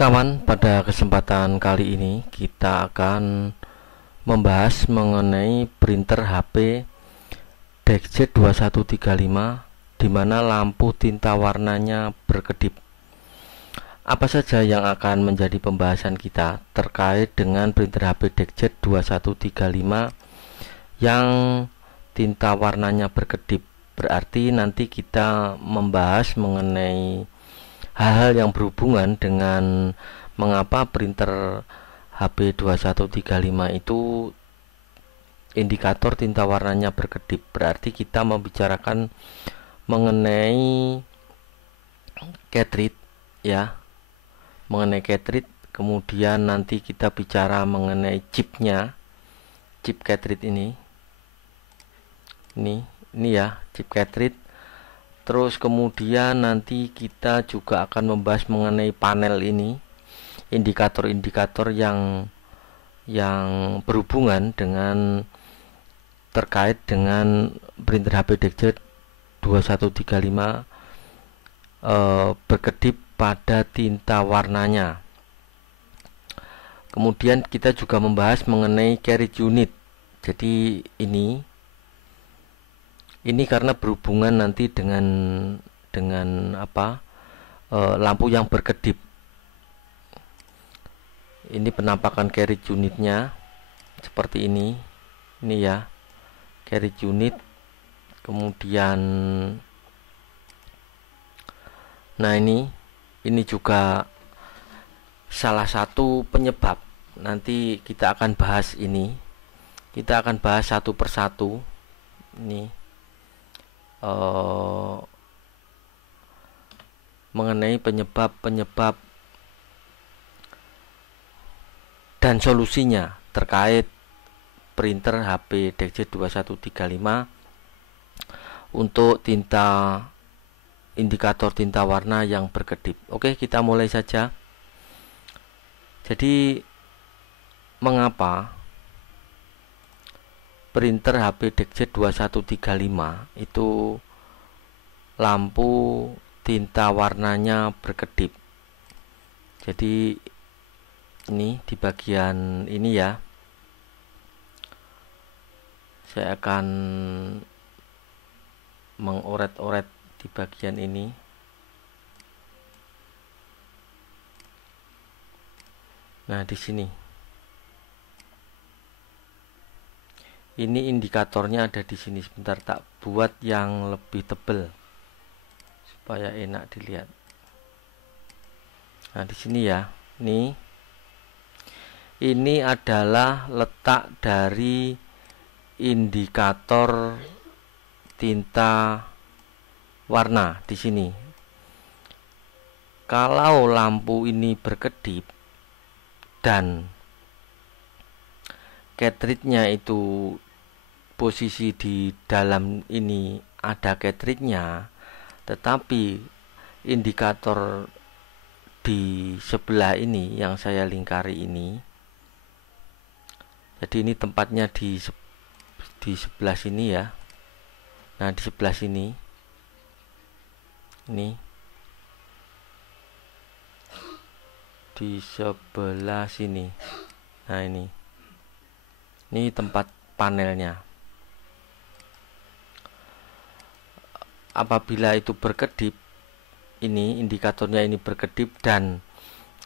Kawan, pada kesempatan kali ini kita akan membahas mengenai printer HP DeckJet 2135 di mana lampu tinta warnanya berkedip. Apa saja yang akan menjadi pembahasan kita terkait dengan printer HP DeckJet 2135 yang tinta warnanya berkedip? Berarti nanti kita membahas mengenai hal-hal yang berhubungan dengan mengapa printer HP 2135 itu indikator tinta warnanya berkedip. Berarti kita membicarakan mengenai cartridge ya, mengenai cartridge. Kemudian nanti kita bicara mengenai chipnya, chip cartridge ini ya, chip cartridge. Terus kemudian nanti kita juga akan membahas mengenai panel ini, indikator-indikator yang berhubungan dengan terkait dengan printer HP DeckJet 2135 berkedip pada tinta warnanya. Kemudian kita juga membahas mengenai carriage unit. Jadi ini karena berhubungan nanti dengan lampu yang berkedip. Ini penampakan carriage unitnya seperti ini ya, carriage unit. Kemudian nah ini juga salah satu penyebab. Nanti kita akan bahas ini, kita akan bahas satu persatu ini mengenai penyebab dan solusinya terkait printer HP DeckJet 2135 untuk indikator tinta warna yang berkedip. Oke, kita mulai saja. Jadi mengapa printer HP DeckJet 2135 itu lampu tinta warnanya berkedip? Jadi ini di bagian ini ya, saya akan mengoret-oret di bagian ini. Nah, di sini ini indikatornya ada di sini. Sebentar, tak buat yang lebih tebal supaya enak dilihat. Nah, di sini ya. Ini adalah letak dari indikator tinta warna di sini. Kalau lampu ini berkedip dan cartridge-nya itu posisi di dalam ini ada cartridge-nya, tetapi indikator di sebelah ini yang saya lingkari ini, jadi ini tempatnya di sebelah sini ya. Nah, di sebelah sini di sebelah sini. Nah, ini tempat panelnya. Apabila itu berkedip, ini indikatornya ini berkedip dan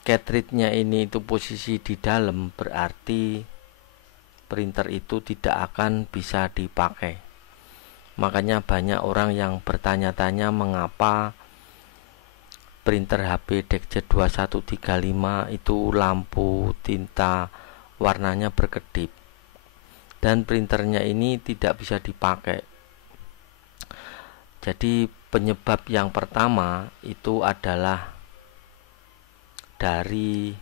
cartridge-nya ini itu posisi di dalam, berarti printer itu tidak akan bisa dipakai. Makanya banyak orang yang bertanya-tanya mengapa printer HP DeckJet 2135 itu lampu tinta warnanya berkedip dan printernya ini tidak bisa dipakai. Jadi penyebab yang pertama itu adalah dari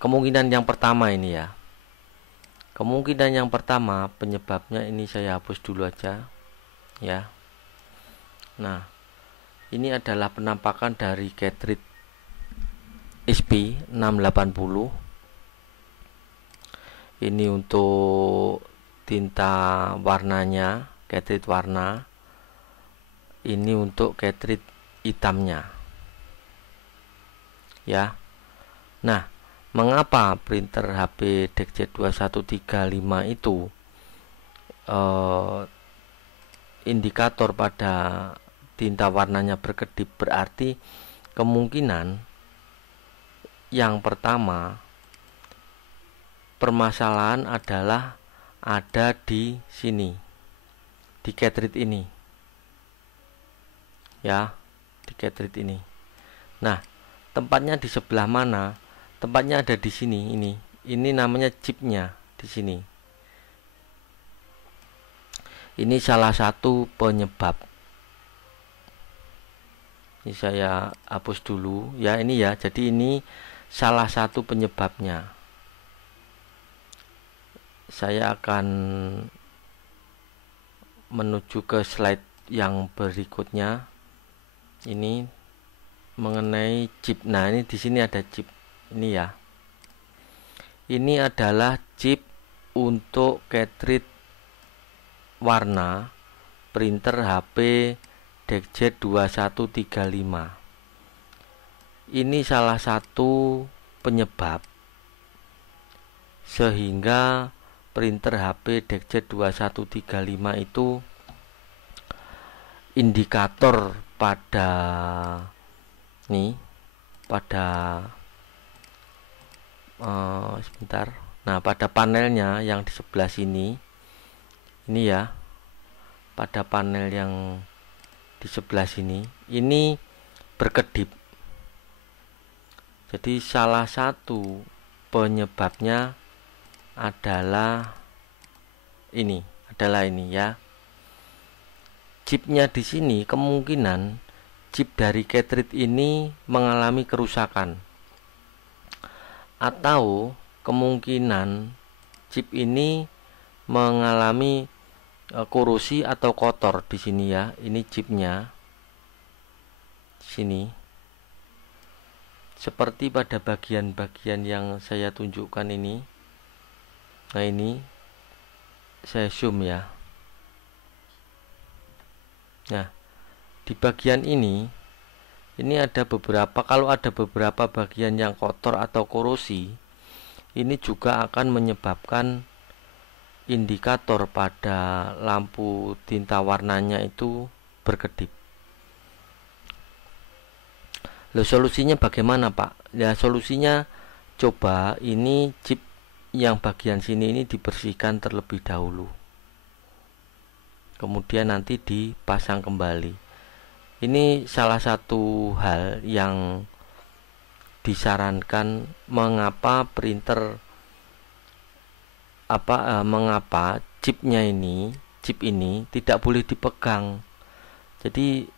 kemungkinan yang pertama ini ya. Kemungkinan yang pertama penyebabnya ini saya hapus dulu aja ya. Nah, ini adalah penampakan dari cartridge SP680. Ini untuk tinta warnanya, cartridge warna. Ini untuk cartridge hitamnya. ya. Nah, mengapa printer HP DeckJet 2135 itu indikator pada tinta warnanya berkedip? Berarti kemungkinan yang pertama, permasalahan adalah ada di sini, di cartridge ini, ya, di cartridge ini. Nah, tempatnya di sebelah mana? Tempatnya ada di sini, ini namanya chipnya di sini. Ini salah satu penyebab. Ini saya hapus dulu ya, ini ya. Jadi ini salah satu penyebabnya. Saya akan menuju ke slide yang berikutnya. Ini mengenai chip. Nah, ini di sini ada chip. Ini ya. Ini adalah chip untuk cartridge warna printer HP DeckJet 2135. Ini salah satu penyebab sehingga printer HP DeckJet 2135 itu indikator pada sebentar. Nah, pada panelnya yang di sebelah sini, ini ya, pada panel yang di sebelah sini, ini berkedip. Jadi salah satu penyebabnya adalah ini ya. Chipnya di sini kemungkinan chip dari cartridge ini mengalami kerusakan, atau kemungkinan chip ini mengalami korosi atau kotor di sini ya. Ini chipnya sini, seperti pada bagian-bagian yang saya tunjukkan ini. Nah, ini saya zoom ya. Nah, di bagian ini ada beberapa, kalau ada beberapa bagian yang kotor atau korosi, ini juga akan menyebabkan indikator pada lampu tinta warnanya itu berkedip. Loh, solusinya bagaimana, Pak? Ya, solusinya coba ini chip yang bagian sini ini dibersihkan terlebih dahulu, kemudian nanti dipasang kembali. Ini salah satu hal yang disarankan mengapa mengapa chip ini tidak boleh dipegang. Jadi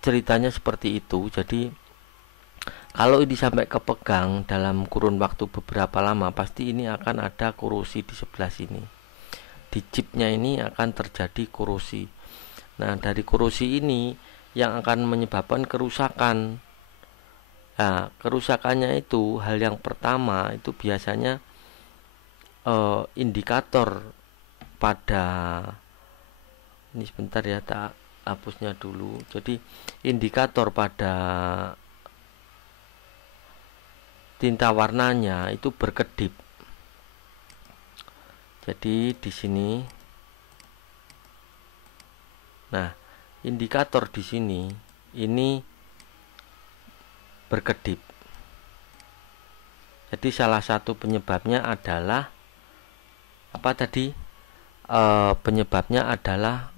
ceritanya seperti itu. Jadi kalau ini sampai kepegang dalam kurun waktu beberapa lama, pasti ini akan ada korosi di sebelah sini. Di chipnya ini akan terjadi korosi. Nah, dari korosi ini yang akan menyebabkan kerusakan. Nah, kerusakannya itu, hal yang pertama itu biasanya indikator pada, ini sebentar ya, tak hapusnya dulu. Jadi indikator pada tinta warnanya itu berkedip. Jadi di sini, nah, indikator di sini ini berkedip. Jadi salah satu penyebabnya adalah apa tadi? Penyebabnya adalah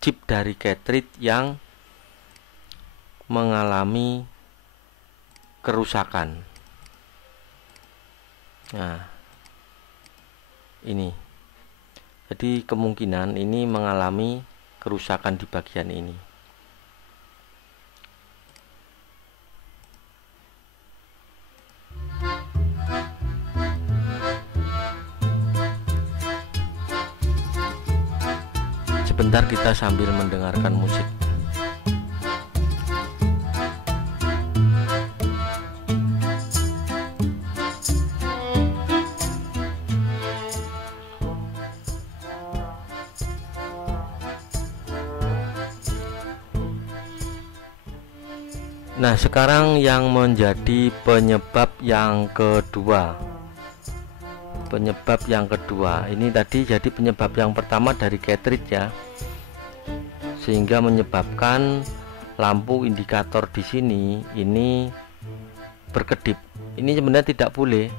chip dari cartridge yang mengalami kerusakan. Nah, ini. Jadi kemungkinan ini mengalami kerusakan di bagian ini. Sebentar kita sambil mendengarkan musik. Nah, sekarang yang menjadi penyebab yang kedua. Penyebab yang kedua ini tadi jadi penyebab yang pertama dari cartridge ya, sehingga menyebabkan lampu indikator di sini ini berkedip. Ini sebenarnya tidak boleh.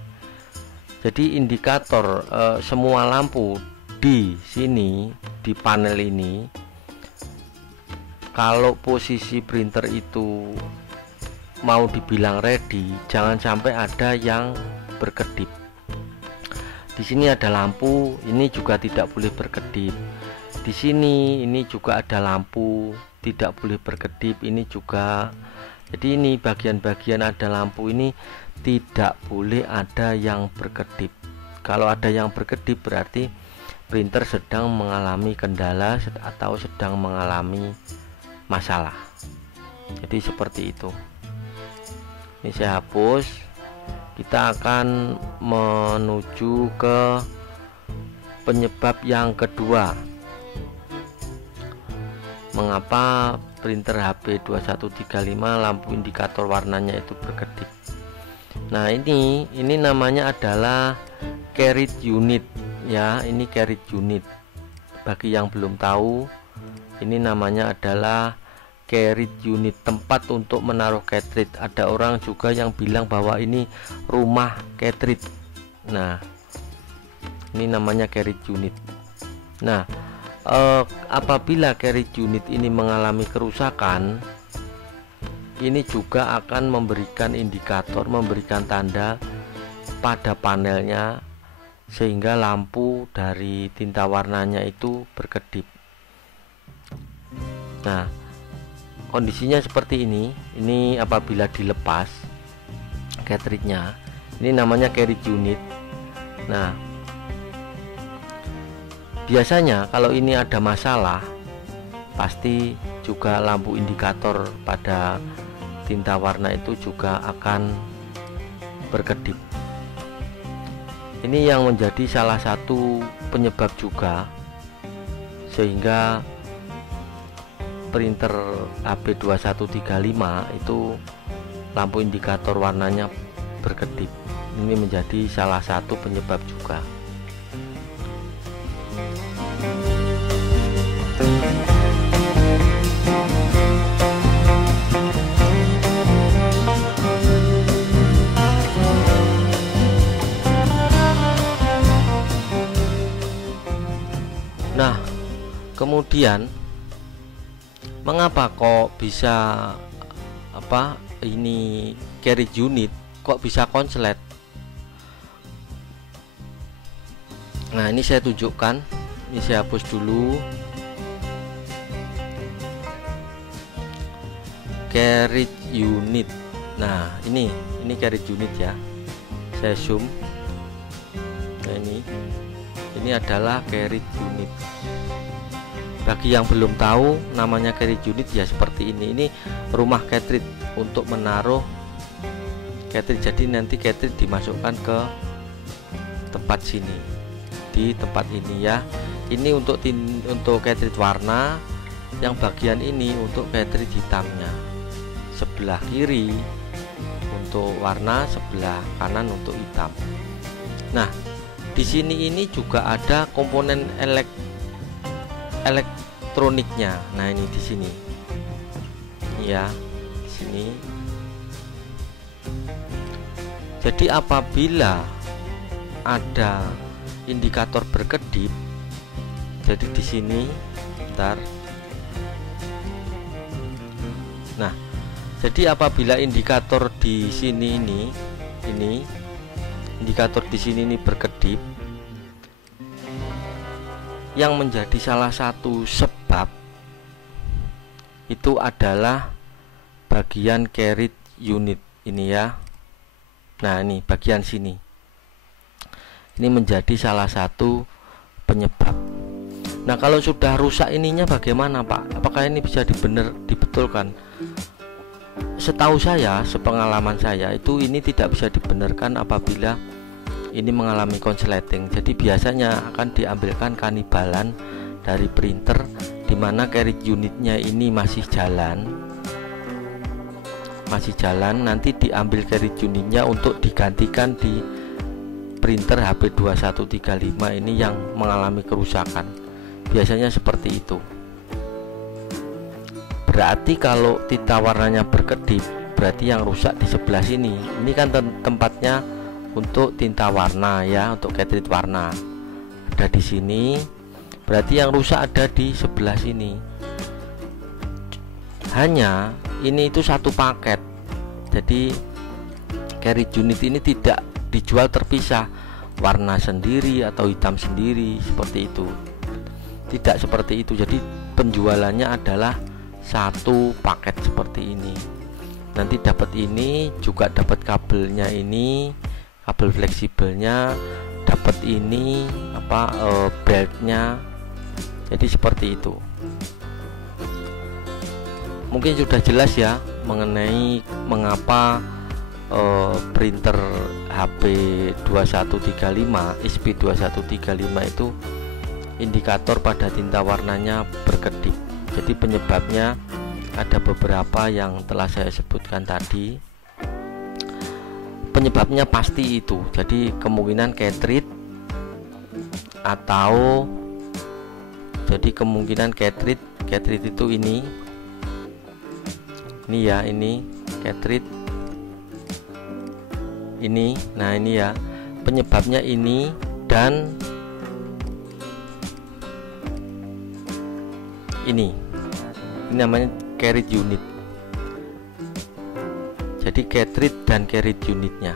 Jadi indikator semua lampu di sini di panel ini, kalau posisi printer itu mau dibilang ready, jangan sampai ada yang berkedip. Di sini ada lampu, ini juga tidak boleh berkedip. Di sini ini juga ada lampu, tidak boleh berkedip, ini juga. Jadi ini bagian-bagian ada lampu ini tidak boleh ada yang berkedip. Kalau ada yang berkedip berarti printer sedang mengalami kendala atau sedang mengalami masalah. Jadi seperti itu. Ini saya hapus. Kita akan menuju ke penyebab yang kedua. Mengapa printer HP 2135 lampu indikator warnanya itu berkedip? Nah, ini namanya adalah cartridge unit ya. Ini cartridge unit. Bagi yang belum tahu, ini namanya adalah cartridge unit, tempat untuk menaruh cartridge. Ada orang juga yang bilang bahwa ini rumah cartridge. Nah, ini namanya cartridge unit. Nah, apabila cartridge unit ini mengalami kerusakan, ini juga akan memberikan indikator, memberikan tanda pada panelnya, sehingga lampu dari tinta warnanya itu berkedip. Nah, kondisinya seperti ini. Ini apabila dilepas cartridge-nya, ini namanya cartridge unit. Nah, biasanya kalau ini ada masalah, pasti juga lampu indikator pada tinta warna itu juga akan berkedip. Ini yang menjadi salah satu penyebab juga sehingga printer HP 2135 itu lampu indikator warnanya berkedip. Ini menjadi salah satu penyebab juga. Nah, kemudian mengapa kok bisa ini cartridge unit kok bisa konslet? Nah, ini saya tunjukkan. Ini saya hapus dulu. Cartridge unit. Nah, ini cartridge unit ya. Saya zoom. Nah, ini adalah cartridge unit. Bagi yang belum tahu namanya cartridge unit ya seperti ini. Ini rumah cartridge untuk menaruh cartridge. Jadi nanti cartridge dimasukkan ke tempat sini, di tempat ini ya. Ini untuk cartridge warna, yang bagian ini untuk cartridge hitamnya. Sebelah kiri untuk warna, sebelah kanan untuk hitam. Nah, di sini ini juga ada komponen elektroniknya. Nah, ini di sini ya, di sini. Jadi apabila ada indikator berkedip, jadi di sini bentar. Nah, jadi apabila indikator di sini ini indikator di sini ini berkedip, yang menjadi salah satu sebab itu adalah bagian cartridge unit ini ya. Nah, ini bagian sini. Ini menjadi salah satu penyebab. Nah, kalau sudah rusak ininya bagaimana, Pak? Apakah ini bisa dibetulkan? Setahu saya, sepengalaman saya itu ini tidak bisa dibenarkan apabila ini mengalami konsleting. Jadi biasanya akan diambilkan kanibalan dari printer, dimana cartridge unitnya ini masih jalan. masih jalan, nanti diambil carriage unitnya untuk digantikan di printer HP 2135 ini yang mengalami kerusakan. Biasanya seperti itu. Berarti kalau tinta warnanya berkedip, berarti yang rusak di sebelah sini. Ini kan tempatnya untuk tinta warna ya, untuk cartridge warna. Ada di sini. Berarti yang rusak ada di sebelah sini. Hanya ini itu satu paket. Jadi cartridge unit ini tidak dijual terpisah, warna sendiri atau hitam sendiri seperti itu. Tidak seperti itu. Jadi penjualannya adalah satu paket seperti ini. Nanti dapat ini, juga dapat kabelnya ini, kabel fleksibelnya, dapat ini beltnya. Jadi seperti itu. Mungkin sudah jelas ya mengenai mengapa printer HP 2135 SP2135 itu indikator pada tinta warnanya berkedip. Jadi penyebabnya ada beberapa yang telah saya sebutkan tadi. Penyebabnya pasti itu. Jadi kemungkinan cartridge atau jadi kemungkinan cartridge itu ini ya, ini cartridge ini. Nah, ini ya penyebabnya ini, dan ini namanya cartridge unit. Jadi cartridge dan cartridge unitnya.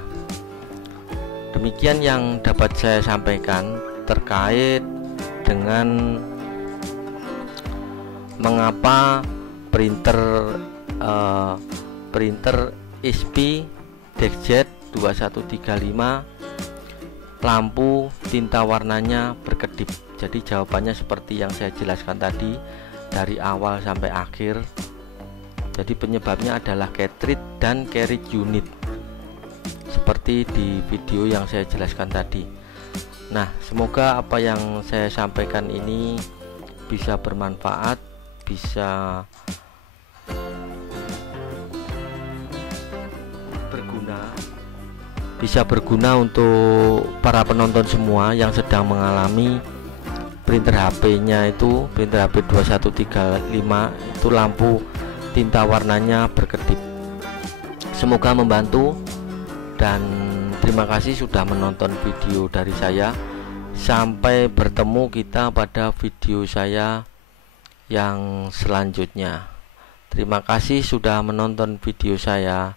Demikian yang dapat saya sampaikan terkait dengan mengapa printer SP DexJet 2135 lampu tinta warnanya berkedip. Jadi jawabannya seperti yang saya jelaskan tadi dari awal sampai akhir. Jadi penyebabnya adalah cartridge dan carriage unit, seperti di video yang saya jelaskan tadi. Nah, semoga apa yang saya sampaikan ini bisa bermanfaat, bisa berguna untuk para penonton semua yang sedang mengalami printer HP-nya itu, printer HP 2135 itu lampu tinta warnanya berkedip. Semoga membantu, dan terima kasih sudah menonton video dari saya. Sampai bertemu kita pada video saya yang selanjutnya. Terima kasih sudah menonton video saya.